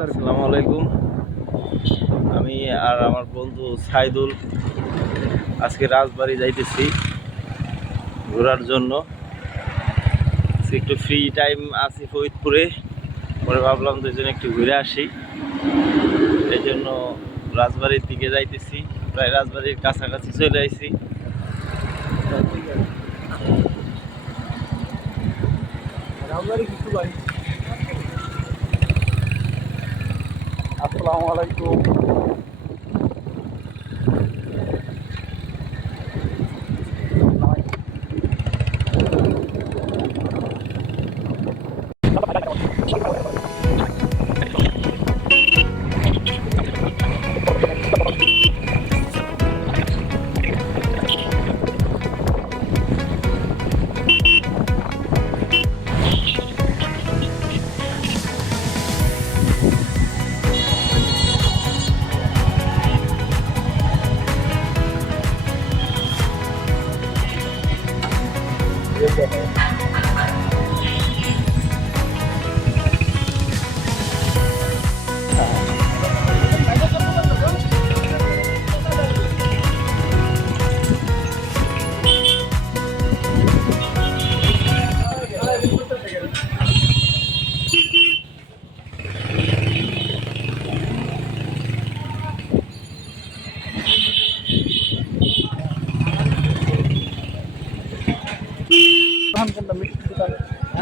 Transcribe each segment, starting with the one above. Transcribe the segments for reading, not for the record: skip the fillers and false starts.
আসসালামু আলাইকুম। আমি আর আমার বন্ধু সাইদুল আজকে রাজবাড়ি যাইতেছি ঘোরার জন্য। একটু ফ্রি টাইম আছি ফরিদপুরে, পরে ভাবলাম দুজন একটু ঘুরে আসি, এই জন্য রাজবাড়ির দিকে যাইতেছি। প্রায় রাজবাড়ির কাছাকাছি চলে আইছি। আসসালামু আলাইকুম।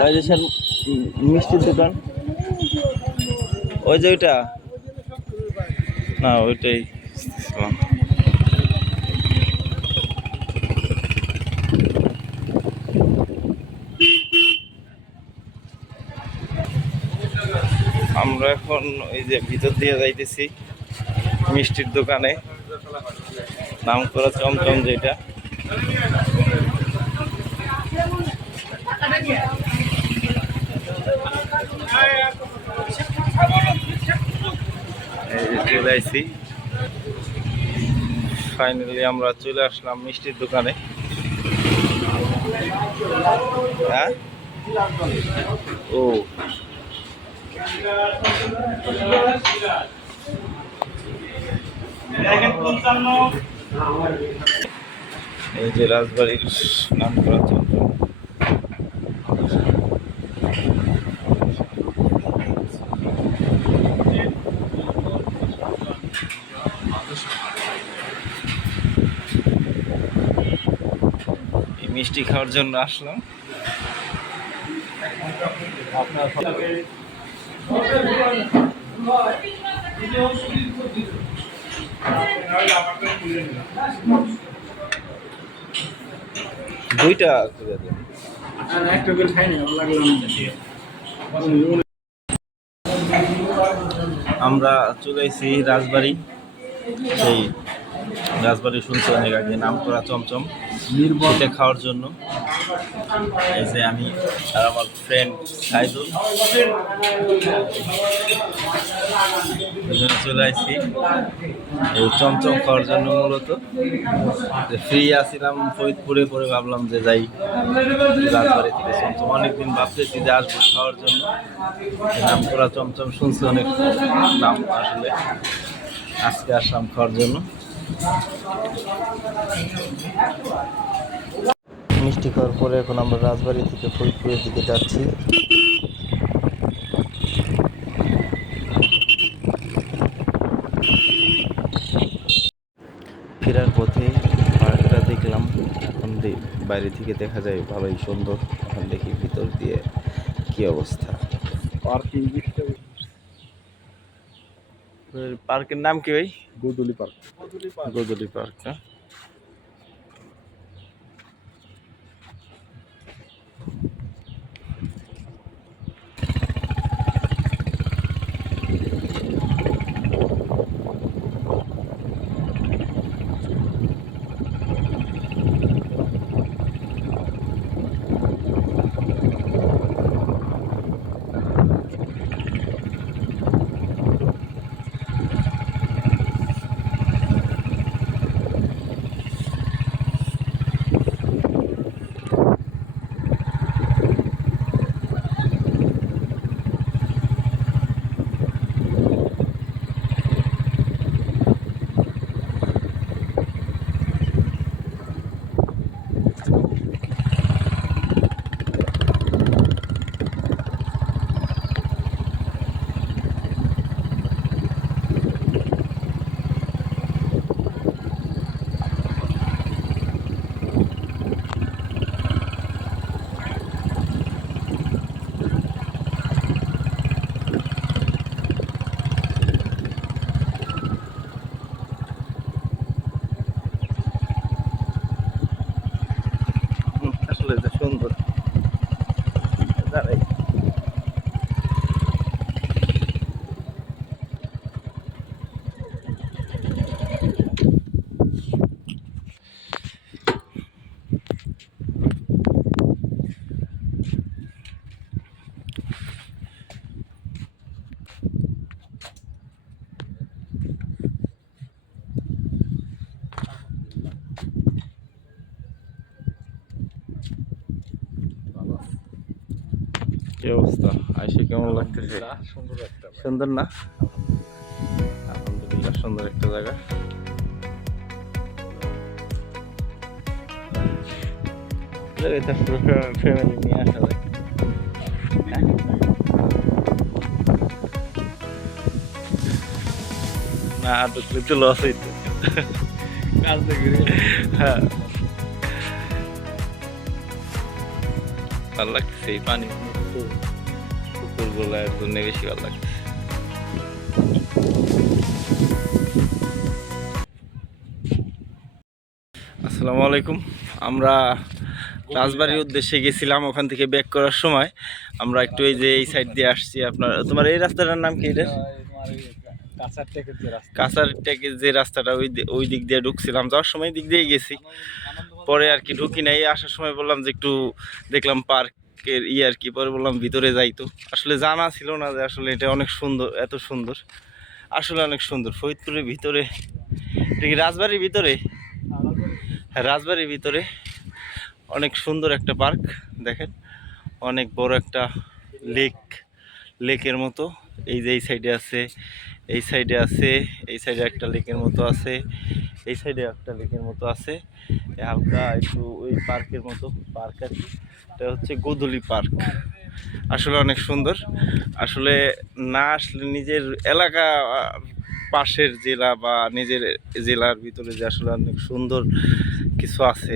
রাজেশের মিষ্টির দোকান ওই যে ওইটা না, ওইটাই আমরা এখন ওই যে ভিতর দিয়ে যাইতেছি মিষ্টির দোকানে, নাম করা চমচম যেটা। চলে আসছি, ফাইনালি আমরা চলে আসলাম মিষ্টির দোকানে। হ্যাঁ, ও এই যে রাজবাড়ির নাম করা চমচম। মিষ্টি খাওয়ার জন্য আসলাম। দুইটা করে দেন। আমরা চলে এসেছি রাজবাড়ি, সেই রাজবাড়ি শুনছি অনেক আগে, নাম করা চমচম নির্বলতে খাওয়ার জন্য। এই যে আমি আর আমার ফ্রেন্ড সাইদুল দুজনে চলে আসছি এই চমচম খাওয়ার জন্য। মূলত ফ্রি আসছিলাম ফরিদপুরে, পরে ভাবলাম যে যাই রাজবাড়ি থেকে চমচম। অনেকদিন ভাবতেছি যে আসবো খাওয়ার জন্য, নাম করা চমচম শুনছি অনেক নাম, আসলে আজকে আসলাম খাওয়ার জন্য। মিষ্টি খাওয়ার পরে এখন আমরা রাজবাড়ি থেকে ফরিদপুরের দিকে যাচ্ছি। ফেরার পথে পার্কটা দেখলাম, এখন বাইরে থেকে দেখা যায় ভালোই সুন্দর। এখন দেখি ভিতর দিয়ে কি অবস্থা। পার্কের নাম কি ভাই? গোদুলি পার্ক। গোদুলি পার্ক না? অবস্থা? আইসে কেমন লাগতেছে? সুন্দর একটা সুন্দর না? আলহামদুলিল্লাহ, সুন্দর একটা জায়গা। এটা পুরো ফ্যামিলি নিয়ে আসা যায়। না ঢুকলে তো লস হইতো। কাজ দেখে হ্যাঁ, ভালো লাগতেছে এই পানি পুকুর গুলা একদম বেশি ভালো লাগছে। আসসালামু আলাইকুম। আমরা রাজবাড়ির উদ্দেশ্যে গেছিলাম, ওখান থেকে ব্যাক করার সময় আমরা একটু এই যে এই সাইড দিয়ে আসছি। আপনার তোমার এই রাস্তাটার নাম কি? এটা কাঁচার টেকের যে রাস্তাটা, ওই দিক দিয়ে ঢুকছিলাম, যাওয়ার সময় দিক দিয়ে গেছি, পরে আর কি ঢুকি নাই। আসার সময় বললাম যে একটু দেখলাম পার্কের আর কি, পরে বললাম ভিতরে যাইতো। আসলে জানা ছিল না যে আসলে এটা অনেক সুন্দর, এত সুন্দর, আসলে অনেক সুন্দর। ফরিদপুরের ভিতরে, এটা কি রাজবাড়ির ভিতরে? হ্যাঁ, রাজবাড়ির ভিতরে অনেক সুন্দর একটা পার্ক। দেখেন, অনেক বড় একটা লেকের মতো। এই যে এই সাইডে আছে, এই সাইডে আছে, এই সাইডে একটা লেকের মতো আছে, এই সাইডে একটা লেকের মতো আছে, হালকা একটু ওই পার্কের মতো পার্ক আর কি। এটা হচ্ছে গোধূলি পার্ক। আসলে অনেক সুন্দর। আসলে না আসলে নিজের এলাকা, পাশের জেলা বা নিজের জেলার ভিতরে যে আসলে অনেক সুন্দর কিছু আছে,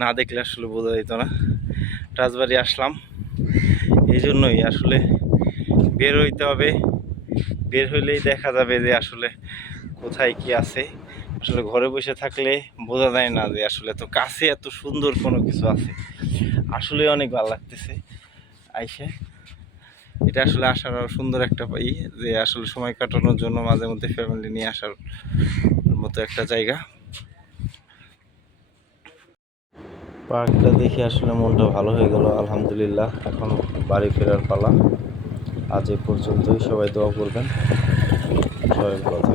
না দেখলে আসলে বোঝা যেত না। রাজবাড়ি আসলাম এই জন্যই, আসলে বের হইতে হবে, বের হইলেই দেখা যাবে যে আসলে কোথায় কি আছে। আসলে ঘরে বসে থাকলে বোঝা যায় না যে আসলে তো কাছে এত সুন্দর কোনো কিছু আছে। আসলে অনেক ভালো লাগতেছে আইসে। এটা আসলে আসার সুন্দর একটা যে আসলে সময় কাটানোর জন্য মাঝে মধ্যে ফ্যামিলি নিয়ে আসার মতো একটা জায়গা। পার্কটা দেখে আসলে মনটা ভালো হয়ে গেল, আলহামদুলিল্লাহ। এখন বাড়ি ফেরার পালা। আজ এ পর্যন্তই, সবাই দোয়া করবেন, সবাই ভালো থাকবেন।